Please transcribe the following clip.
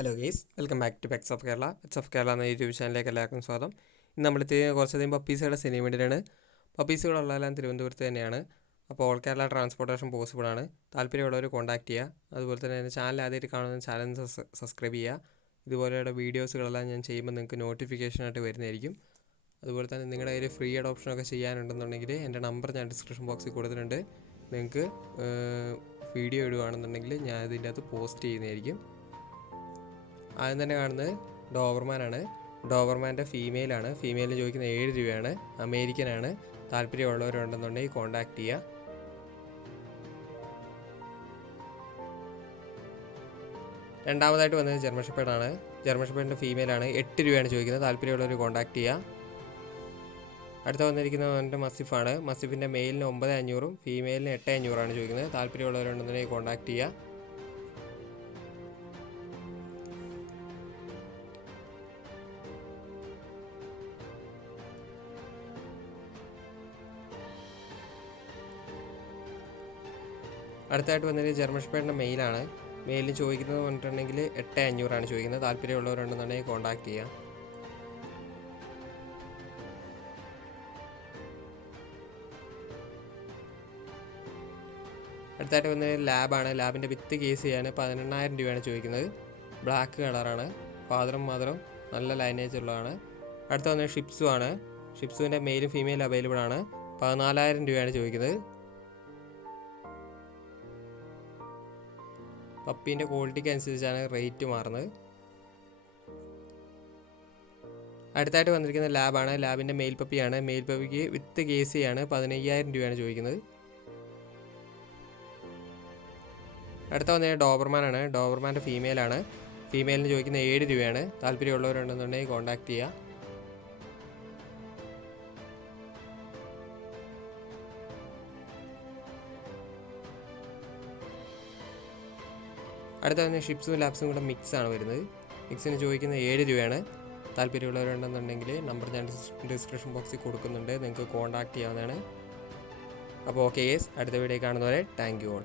Hello guys, welcome back to pets of Kerala. Pets of Kerala എന്ന YouTube ചാനലിലേക്ക് എല്ലാവർക്കും സ്വാഗതം. ഇന്ന് നമ്മൾ കുറച്ചധികം പപ്പീസുകളുടെ സെയിലിന് വേണ്ടിയിട്ടാണ്. പപ്പീസുകളുള്ളതെല്ലാം തിരുവനന്തപുരത്ത് തന്നെയാണ്. അപ്പോൾ ഓൾ കേരള ട്രാൻസ്പോർട്ടേഷൻ പോസിബിൾ ആണ്. താല്പര്യമുള്ളവർ കോൺടാക്ട് ചെയ്യുക. അതുപോലെ തന്നെ എൻ്റെ ചാനൽ ആദ്യമായിട്ട് കാണുന്ന ചാനൽ സബ്സ്ക്രൈബ് ചെയ്യുക. ഇതുപോലെയുള്ള വീഡിയോസുകളെല്ലാം ഞാൻ ചെയ്യുമ്പോൾ നിങ്ങൾക്ക് നോട്ടിഫിക്കേഷനായിട്ട് വരുന്നതായിരിക്കും. അതുപോലെ തന്നെ നിങ്ങളുടെ കയ്യിൽ ഫ്രീ അഡോപ്ഷനൊക്കെ ചെയ്യാനുണ്ടെന്നുണ്ടെങ്കിൽ എൻ്റെ നമ്പർ ഞാൻ ഡിസ്ക്രിപ്ഷൻ ബോക്സിൽ കൊടുത്തിട്ടുണ്ട്. നിങ്ങൾക്ക് വീഡിയോ ഇടുകയാണെന്നുണ്ടെങ്കിൽ ഞാൻ ഇതിൻ്റെ അകത്ത് പോസ്റ്റ് ചെയ്യുന്നതായിരിക്കും. ആദ്യം തന്നെ കാണുന്നത് ഡോബർമാനാണ്. ഡോബർമാൻ്റെ ഫീമെയിലാണ്. ഫീമെയിലിന് ചോദിക്കുന്നത് 7 രൂപയാണ്. അമേരിക്കനാണ്. താല്പര്യമുള്ളവരുണ്ടെന്നുണ്ടെങ്കിൽ കോൺടാക്ട് ചെയ്യുക. രണ്ടാമതായിട്ട് വന്നത് ജർമ്മൻ ഷെപ്പേർഡാണ്. ജർമ്മൻ ഷെപ്പേർഡിൻ്റെ ഫീമെയിലാണ്. 8 രൂപയാണ് ചോദിക്കുന്നത്. താല്പര്യമുള്ളവർ കോൺടാക്ട് ചെയ്യുക. അടുത്ത വന്നിരിക്കുന്നത് എൻ്റെ മസിഫാണ്. മസിഫിൻ്റെ മെയിലിന് 9500 ഫീമെയിലിന് 8500 ചോദിക്കുന്നത്. താല്പര്യമുള്ളവരുണ്ടെന്നുണ്ടെങ്കിൽ കോൺടാക്ട് ചെയ്യുക. അടുത്തായിട്ട് വന്നത് ജർമ്മൻ ഷെപ്പേർഡിൻ്റെ മെയിലാണ്. മെയിലിന് ചോദിക്കുന്നത് പറഞ്ഞിട്ടുണ്ടെങ്കിൽ 8500 ചോദിക്കുന്നത്. താല്പര്യമുള്ളവരുണ്ടെന്നുണ്ടെങ്കിൽ കോൺടാക്ട് ചെയ്യാം. അടുത്തായിട്ട് വന്നത് ലാബാണ്. ലാബിൻ്റെ വിത്ത് കേസ് ചെയ്യാൻ 18000 രൂപയാണ് ചോദിക്കുന്നത്. ബ്ലാക്ക് കളറാണ്. ഫാദറും മദറും നല്ല ലൈനേജ് ഉള്ളതാണ്. അടുത്ത വന്നത് ഷിപ്സു ആണ്. ഷിപ്സുവിൻ്റെ മെയിലും ഫീമെയിലും അവൈലബിൾ ആണ്. 14000 രൂപയാണ് ചോദിക്കുന്നത്. പപ്പീൻ്റെ ക്വാളിറ്റിക്ക് അനുസരിച്ചാണ് റേറ്റ് മാറുന്നത്. അടുത്തായിട്ട് വന്നിരിക്കുന്നത് ലാബാണ്. ലാബിൻ്റെ മെയിൽ പപ്പിയാണ്. മെയിൽ പപ്പിക്ക് വിത്ത് കേസിയാണ് 15000 രൂപയാണ് ചോദിക്കുന്നത്. അടുത്ത വന്നത് ഡോബർമാനാണ്. ഡോബർമാൻ്റെ ഫീമെയിലാണ്. ഫീമെയിലിന് ചോദിക്കുന്നത് 7 രൂപയാണ്. താല്പര്യമുള്ളവരുണ്ടെന്നുണ്ടെങ്കിൽ കോൺടാക്ട് ചെയ്യുക. അടുത്ത തന്നെ ഷിപ്സും ലാബ്സും കൂടെ മിക്സാണ് വരുന്നത്. മിക്സിന് ചോദിക്കുന്നത് 7 രൂപയാണ്. താല്പര്യമുള്ളവരുണ്ടെന്നുണ്ടെങ്കിൽ നമ്പർ ഞാൻ ഡിസ്ക്രിപ്ഷൻ ബോക്സിൽ കൊടുക്കുന്നുണ്ട്. നിങ്ങൾക്ക് കോൺടാക്ട് ചെയ്യാവുന്നതാണ്. അപ്പോൾ ഓക്കെ ഗൈസ്, അടുത്ത വീഡിയോ കാണുന്നവരെ താങ്ക് യു ഓൾ.